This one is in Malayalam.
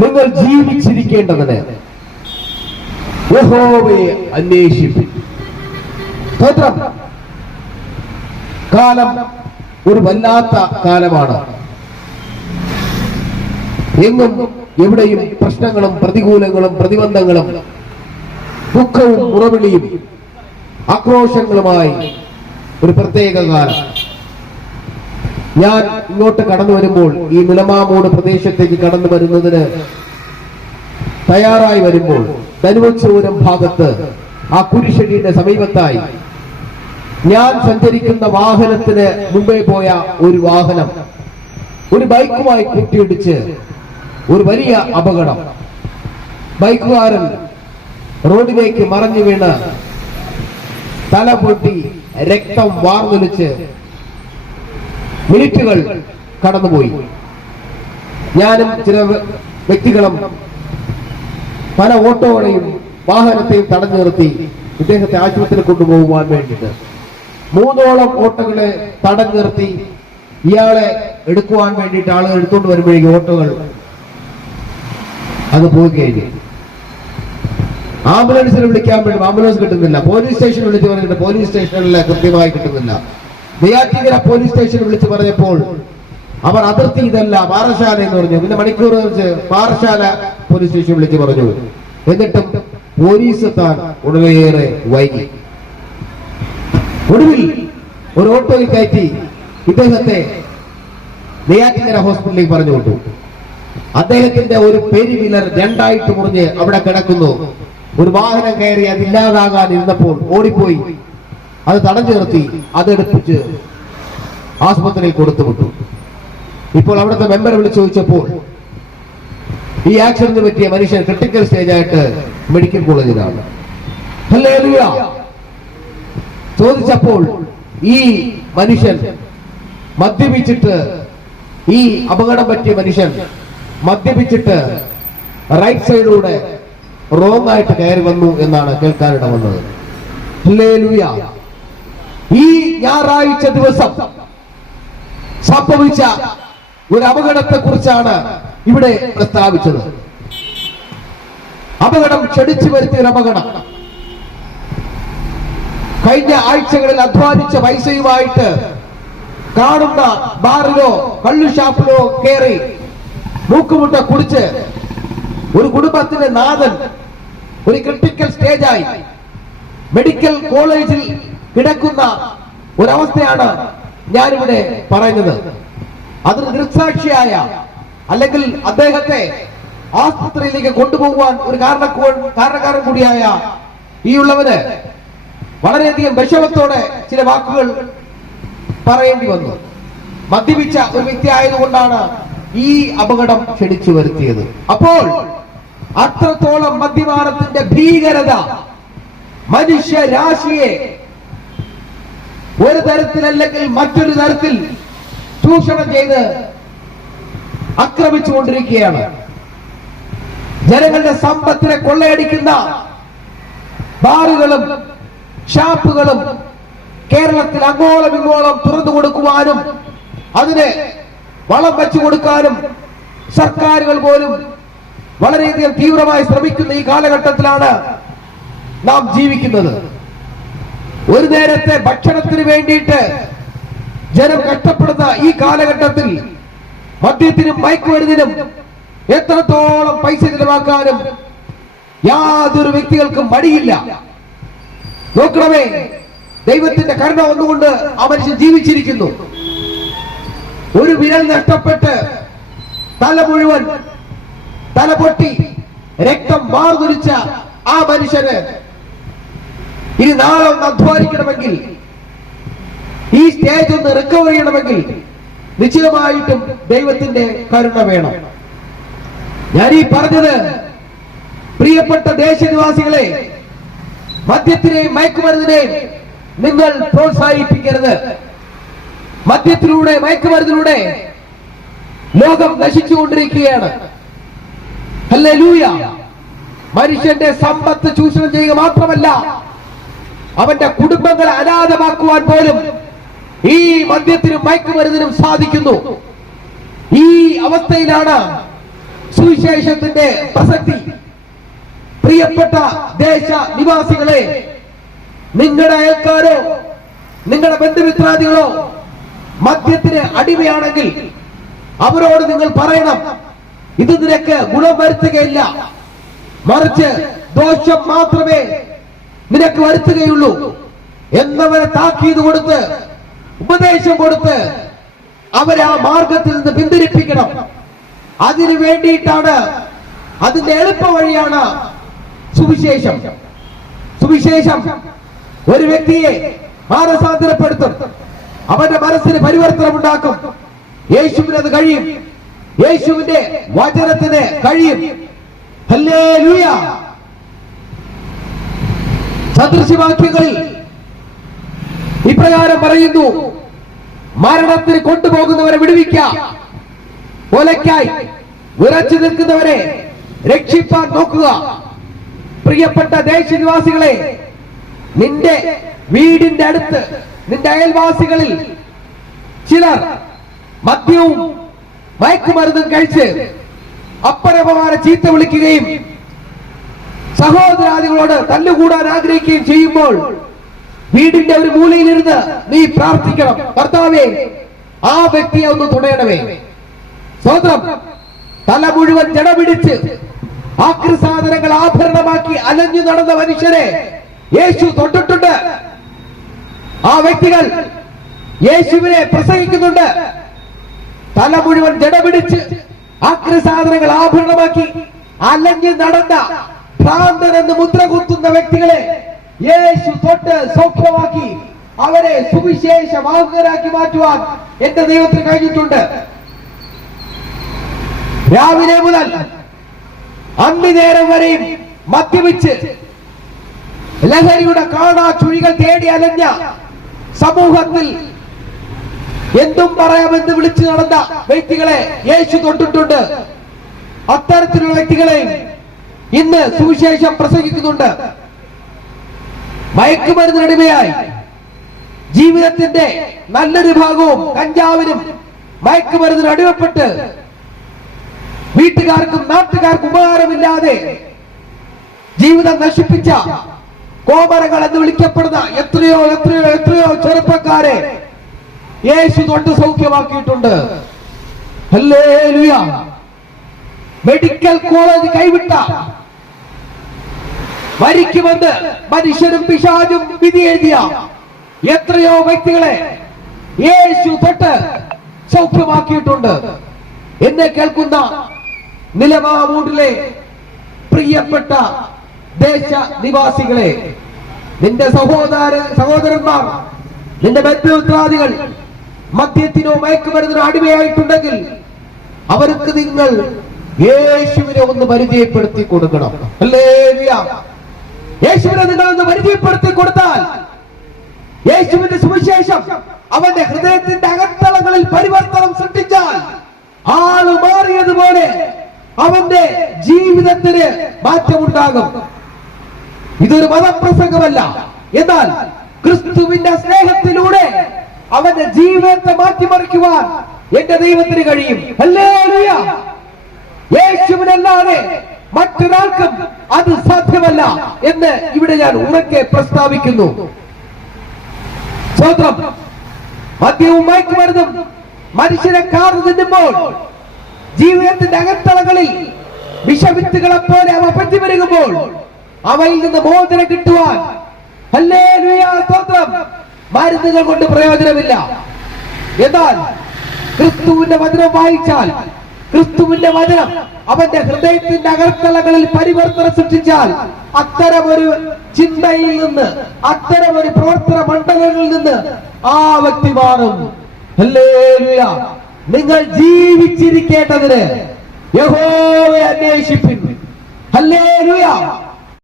നിങ്ങൾ ജീവിച്ചിരിക്കേണ്ടതിന് സ്തോത്രം കാലം ഒരു വല്ലാത്ത കാലമാണ്. എങ്ങും എവിടെയും പ്രശ്നങ്ങളും പ്രതികൂലങ്ങളും പ്രതിബന്ധങ്ങളും ദുഃഖവും ഉറവിളിയും ആക്രോശങ്ങളുമായി ഒരു പ്രത്യേക കാലം. ഞാൻ ഇങ്ങോട്ട് കടന്നു വരുമ്പോൾ ഈ നിലമാമൂട് പ്രദേശത്തേക്ക് കടന്നു വരുന്നതിന് തയ്യാറായി വരുമ്പോൾ ധനുവച്ചൂരം ഭാഗത്ത് ആ കുരിശടിയുടെ സമീപത്തായി ഞാൻ സഞ്ചരിക്കുന്ന വാഹനത്തിന് മുമ്പേ പോയ ഒരു വാഹനം ഒരു ബൈക്കുമായി കൂട്ടിയിടിച്ച് ഒരു വലിയ അപകടം. ബൈക്കുകാരൻ റോഡിലേക്ക് മറഞ്ഞു വീണ് തല പൊട്ടി രക്തം വാർന്നൊലിച്ച് മിനിറ്റുകൾ കടന്നുപോയി. ഞാനും ചില വ്യക്തികളും പല ഓട്ടോകളെയും വാഹനത്തെയും തടഞ്ഞു നിർത്തി ഇദ്ദേഹത്തെ ആശുപത്രിയിൽ കൊണ്ടുപോകുവാൻ വേണ്ടിയിട്ട്. മൂന്നോളം ഓട്ടോകളെ തടഞ്ഞു നിർത്തി ഇയാളെ എടുക്കുവാൻ വേണ്ടിയിട്ട് ആളുകൾ എടുത്തുകൊണ്ട് വരുമ്പോഴേക്കും ഓട്ടോകൾ അത് പോയി കഴിഞ്ഞു. ആംബുലൻസിന് വിളിക്കാൻ വേണ്ടി ആംബുലൻസ് കിട്ടുന്നില്ല. പോലീസ് സ്റ്റേഷനിൽ വിളിച്ച് പറഞ്ഞിട്ട് പോലീസ് സ്റ്റേഷനിൽ കൃത്യമായി കിട്ടുന്നില്ല. നെയ്യാറ്റിങ്കര പോലീസ് സ്റ്റേഷനിൽ വിളിച്ചു പറഞ്ഞപ്പോൾ അവർ അതിർത്തി ഇതല്ല പാറശാല എന്ന് പറഞ്ഞു. പിന്നെ മണിക്കൂർ വെച്ച് പാറശാല പോലീസ് സ്റ്റേഷൻ വിളിച്ചു പറഞ്ഞു. എന്നിട്ടും പോലീസ് എത്താൻ ഉടനെയേറെ വൈകി. ഒടുവിൽ ഒരു ഓട്ടോയിൽ കയറ്റി ഇദ്ദേഹത്തെ നെയ്യാറ്റിങ്കര ഹോസ്പിറ്റലിലേക്ക് പറഞ്ഞു കൊണ്ടു അദ്ദേഹത്തിന്റെ ഒരു പെരിവിലർ രണ്ടായിട്ട് മുറിഞ്ഞ് അവിടെ കിടക്കുന്നു. ഒരു വാഹനം കയറി അത് ഇല്ലാതാകാൻ ഇരുന്നപ്പോൾ ഓടിപ്പോയി. അത് തടഞ്ഞു നിർത്തി അതെടുപ്പിച്ച് ആസ്പത്രിയിൽ കൊടുത്തു വിട്ടു. ഇപ്പോൾ അവിടുത്തെ മെമ്പർ വിളിച്ചു ചോദിച്ചപ്പോൾ ഈ ആക്സിഡന്റ് പറ്റിയ മനുഷ്യൻ ക്രിട്ടിക്കൽ സ്റ്റേജ് ആയിട്ട് മെഡിക്കൽ കോളേജിലാണ്. ചോദിച്ചപ്പോൾ ഈ മനുഷ്യൻ മദ്യപിച്ചിട്ട് ഈ അപകടം പറ്റിയ മനുഷ്യൻ മദ്യപിച്ചിട്ട് റൈറ്റ് സൈഡിലൂടെ റോങ് ആയിട്ട് കയറി വന്നു എന്നാണ് കേൾക്കാനിട വന്നത്. ഈ ഞായറാഴ്ച ദിവസം സംഭവിച്ച ഒരു അപകടത്തെ കുറിച്ചാണ് ഇവിടെ പ്രസ്താവിച്ചത്. അപകടം ക്ഷണിച്ചു വരുത്തിയ ഒരു അപകടം കഴിഞ്ഞ ആഴ്ചകളിൽ അധ്വാനിച്ച പൈസയുമായിട്ട് കാണുന്ന ബാറിലോ കള്ളു ഷാപ്പിലോ കയറി മൂക്കുമുട്ട കുടിച്ച് ഒരു കുടുംബത്തിന്റെ നാഥൻ ഒരു ക്രിട്ടിക്കൽ സ്റ്റേജായി മെഡിക്കൽ കോളേജിൽ കിടക്കുന്ന ഒരവസ്ഥയാണ് ഞാനിവിടെ പറയുന്നത്. അതിന് ദൃക്സാക്ഷിയായ അല്ലെങ്കിൽ അദ്ദേഹത്തെ ആസ്പത്രിയിലേക്ക് കൊണ്ടുപോകുവാൻ ഒരു കാരണ കാരണക്കാരൻ കൂടിയായ ഈ ഉള്ളവന് വളരെയധികം വിഷമത്തോടെ ചില വാക്കുകൾ പറയേണ്ടി വന്നു. മദ്യപിച്ച ഒരു വ്യക്തി ആയതുകൊണ്ടാണ് ഈ അപകടം ക്ഷണിച്ചു വരുത്തിയത്. അപ്പോൾ അത്രത്തോളം മദ്യപാനത്തിന്റെ ഭീകരത മനുഷ്യരാശിയെ ഒരു തരത്തിലല്ലെങ്കിൽ മറ്റൊരു തരത്തിൽ ചൂഷണം ചെയ്ത് ആക്രമിച്ചുകൊണ്ടിരിക്കുകയാണ്. ജനങ്ങളുടെ സമ്പത്തിനെ കൊള്ളയടിക്കുന്ന ബാറുകളും ഷാപ്പുകളും കേരളത്തിൽ അങ്ങോളം ഇങ്ങോളം തുറന്നു കൊടുക്കുവാനും അതിന് വളം വെച്ചു കൊടുക്കാനും സർക്കാരുകൾ പോലും വളരെയധികം തീവ്രമായി ശ്രമിക്കുന്ന ഈ കാലഘട്ടത്തിലാണ് നാം ജീവിക്കുന്നത്. ഒരു നേരത്തെ ഭക്ഷണത്തിന് വേണ്ടിയിട്ട് ജനം കഷ്ടപ്പെടുന്ന ഈ കാലഘട്ടത്തിൽ മദ്യത്തിനും മയക്കുമരുന്നിനും എത്രത്തോളം പൈസ ചിലവാക്കാനും യാതൊരു വ്യക്തികൾക്കും മടിയില്ല. നോക്കണമേ ദൈവത്തിന്റെ കരുണ ഒന്നുകൊണ്ട് ആ മനുഷ്യൻ ജീവിച്ചിരിക്കുന്നു. ഒരു വിരൽ നഷ്ടപ്പെട്ട് തല മുഴുവൻ തല പൊട്ടി രക്തം മാറുതിരിച്ച ആ മനുഷ്യന് ഇനി നാളെ ഒന്ന് അധ്വാനിക്കണമെങ്കിൽ ഈ സ്റ്റേജ് ഒന്ന് റിക്കവർ ചെയ്യണമെങ്കിൽ നിശ്ചിതമായിട്ടും ദൈവത്തിന്റെ കരുണ വേണം. ഞാൻ ഈ പറഞ്ഞത് പ്രിയപ്പെട്ട ദേശനിവാസികളെ മദ്യത്തിനെയും മയക്കുമരുന്നിനെയും നിങ്ങൾ പ്രോത്സാഹിപ്പിക്കരുത്. മദ്യത്തിലൂടെ മയക്കുമരുന്നിലൂടെ ലോകം നശിച്ചുകൊണ്ടിരിക്കുകയാണ്. അല്ലേ ലൂയ മനുഷ്യന്റെ സമ്പത്ത് ചൂഷണം ചെയ്യുക മാത്രമല്ല അവന്റെ കുടുംബങ്ങളെ അനാഥമാക്കുവാൻ പോലും ഈ മദ്യത്തിനും മയക്കുമരുന്നിനും സാധിക്കുന്നു. ഈ അവസ്ഥയിലാണ് സുവിശേഷത്തിന്റെ പ്രസക്തി. പ്രിയപ്പെട്ട ദേശ നിവാസികളെ നിങ്ങളുടെ അയൽക്കാരോ നിങ്ങളുടെ ബന്ധുമിത്രാദികളോ മദ്യത്തിന് അടിമയാണെങ്കിൽ അവരോട് നിങ്ങൾ പറയണം ഇത് നിനക്ക് ഗുണം വരുത്തുകയില്ല. മറിച്ച് ദോഷം മാത്രമേ നിനക്ക് വരുത്തുകയുള്ളൂ. എന്നവരെ താക്കീത് കൊടുത്ത് ഉപദേശം കൊടുത്ത് അവരെ ആ മാർഗത്തിൽ നിന്ന് പിന്തിരിപ്പിക്കണം. അതിനു വേണ്ടിയിട്ടാണ് അതിന്റെ എളുപ്പ വഴിയാണ് സുവിശേഷം. സുവിശേഷം ഒരു വ്യക്തിയെ മാനസാന്തരപ്പെടുത്തും. അവന്റെ മനസ്സിന് പരിവർത്തനം ഉണ്ടാക്കും യേശുവിന് അത് കഴിയും. യേശുവിന്റെ വചനത്തിന് കഴിയും. ഹല്ലേലൂയ. സദൃശവാക്യങ്ങളിൽ ഇപ്രകാരം പറയുന്നു മരണത്തിന് കൊണ്ടുപോകുന്നവരെ വിടുവിക്കാം. കൊലയ്ക്കായി വിറച്ചു നിൽക്കുന്നവരെ രക്ഷിപ്പാൻ നോക്കുക. പ്രിയപ്പെട്ട ദേശനിവാസികളെ നിന്റെ വീടിന്റെ അടുത്ത് നിന്റെ അയൽവാസികളിൽ ചിലർ മദ്യവും മയക്കുമരുന്നും കഴിച്ച് അപ്പരപമാരെ ചീത്ത വിളിക്കുകയും സഹോദരാദികളോട് തല്ലുകൂടാൻ ആഗ്രഹിക്കുകയും ചെയ്യുമ്പോൾ വീടിന്റെ ഒരു മൂലയിലിരുന്ന് നീ പ്രാർത്ഥിക്കണം. ഭർത്താവേ ആ വ്യക്തിയെ ഒന്ന് തുണയണമേ. സ്വന്തം തല മുഴുവൻ ജടപിടിച്ച് ആക്രി സാധനങ്ങൾ ആഭരണമാക്കി അലഞ്ഞു നടന്ന മനുഷ്യരെ യേശു തൊട്ടിട്ടുണ്ട്. ആ വ്യക്തികൾ യേശുവിനെ പ്രസംഗിക്കുന്നുണ്ട്. തല മുഴുവൻ ജടപിടിച്ച് ആക്രി സാധനങ്ങൾ ആഭരണമാക്കി അലഞ്ഞു നടന്ന ഭ്രാന്തൻ എന്ന് മുദ്ര കുത്തുന്ന വ്യക്തികളെ യേശു തൊട്ട് സൗഖ്യമാക്കി അവരെ സുവിശേഷവാഹകരാക്കി മാറ്റുവാൻ എന്റെ ദൈവത്തിന് കഴിഞ്ഞിട്ടുണ്ട്. രാവിലെ മുതൽ അന്ന് നേരം വരെയും മദ്യപിച്ച് ലഹരിയുടെ കാണാ ചുഴികൾ തേടി അലഞ്ഞ സമൂഹത്തിൽ എന്തും പറയാമെന്ന് വിളിച്ചു നടന്ന വ്യക്തികളെ യേശു തൊട്ടിട്ടുണ്ട്. അത്തരത്തിലുള്ള വ്യക്തികളെയും ഇന്ന് സുവിശേഷം പ്രസംഗിക്കുന്നുണ്ട്. മയക്കുമരുന്നിനടിമയായി ജീവിതത്തിന്റെ നല്ലൊരു ഭാഗവും കഞ്ചാവിനും മയക്കുമരുന്നിന് അടിമപ്പെട്ട് വീട്ടുകാർക്കും നാട്ടുകാർക്കും ഉപകാരമില്ലാതെ ജീവിതം നശിപ്പിച്ച കോമരങ്ങൾ എന്ന് വിളിക്കപ്പെടുന്ന എത്രയോ എത്രയോ എത്രയോ ചെറുപ്പക്കാരെ യേശു തൊട്ട് സൗഖ്യമാക്കിയിട്ടുണ്ട്. മെഡിക്കൽ കോളേജ് കൈവിട്ട മരിക്കുമെന്ന് മനുഷ്യരും പിശാചും വിധി എഴുതിയ എത്രയോ വ്യക്തികളെ യേശു തൊട്ട് സൗഖ്യമാക്കിയിട്ടുണ്ട് എന്നെ കേൾക്കുന്ന നിലമാവൂരിലെ പ്രിയപ്പെട്ട ദേശ നിവാസികളെ നിന്റെ സഹോദര സഹോദരന്മാർ നിന്റെ ബന്ധുമിത്രാദികൾ മദ്യത്തിനോ മയക്കുമരുന്നിനോ അടിമയായിട്ടുണ്ടെങ്കിൽ അവർക്ക് നിങ്ങൾ യേശുവിനെ ഒന്ന് പരിചയപ്പെടുത്തി കൊടുക്കണം. ഹല്ലേലൂയ. യേശുവിനെ നിങ്ങൾ ഒന്ന് പരിചയപ്പെടുത്തി കൊടുത്താൽ യേശുവിന്റെ സുവിശേഷം അവന്റെ ഹൃദയത്തിന്റെ അകത്തളങ്ങളിൽ പരിവർത്തനം സൃഷ്ടിച്ചാൽ ആൾ മാറിയതുപോലെ അവന്റെ ജീവിതത്തിന് മാറ്റമുണ്ടാകും. ഇതൊരു മതപ്രസംഗമല്ല. എന്നാൽ ക്രിസ്തുവിന്റെ സ്നേഹത്തിലൂടെ അവന്റെ ജീവിതത്തെ മാറ്റിമറിക്കുവാൻ എന്റെ ദൈവത്തിന് കഴിയും. യേശുവിനല്ലാതെ മറ്റൊരാൾക്കും അത് സാധ്യമല്ല എന്ന് ഇവിടെ ഞാൻ ഉറക്കെ പ്രസ്താവിക്കുന്നു. സ്വന്തം മദ്യവും മയക്കുമരുന്നും മനുഷ്യരെ കാർന്നു തിന്നുമ്പോൾ ജീവിതത്തിന്റെ അകത്തളകളിൽ വിഷവിത്തുകളെ പോലെ അവ പറ്റി വരുമ്പോൾ അവയിൽ നിന്ന് മോചനം കിട്ടുവാൻ. സ്തോത്രം മരുന്നുകൾ കൊണ്ട് പ്രയോജനമില്ല. എന്നാൽ ക്രിസ്തുവിന്റെ വചനം വായിച്ചാൽ ക്രിസ്തുവിന്റെ വചനം അവന്റെ ഹൃദയത്തിന്റെ അകർത്തലകളിൽ പരിവർത്തനം സൃഷ്ടിച്ചാൽ അത്തരമൊരു ചിന്തയിൽ നിന്ന് അത്തരമൊരു പ്രവർത്തന മണ്ഡലങ്ങളിൽ നിന്ന് ആ വ്യക്തി മാറും. നിങ്ങൾ ജീവിച്ചിരിക്കേണ്ടതിന് യഹോവയെ അന്വേഷിപ്പിൻ. ഹല്ലേലൂയ.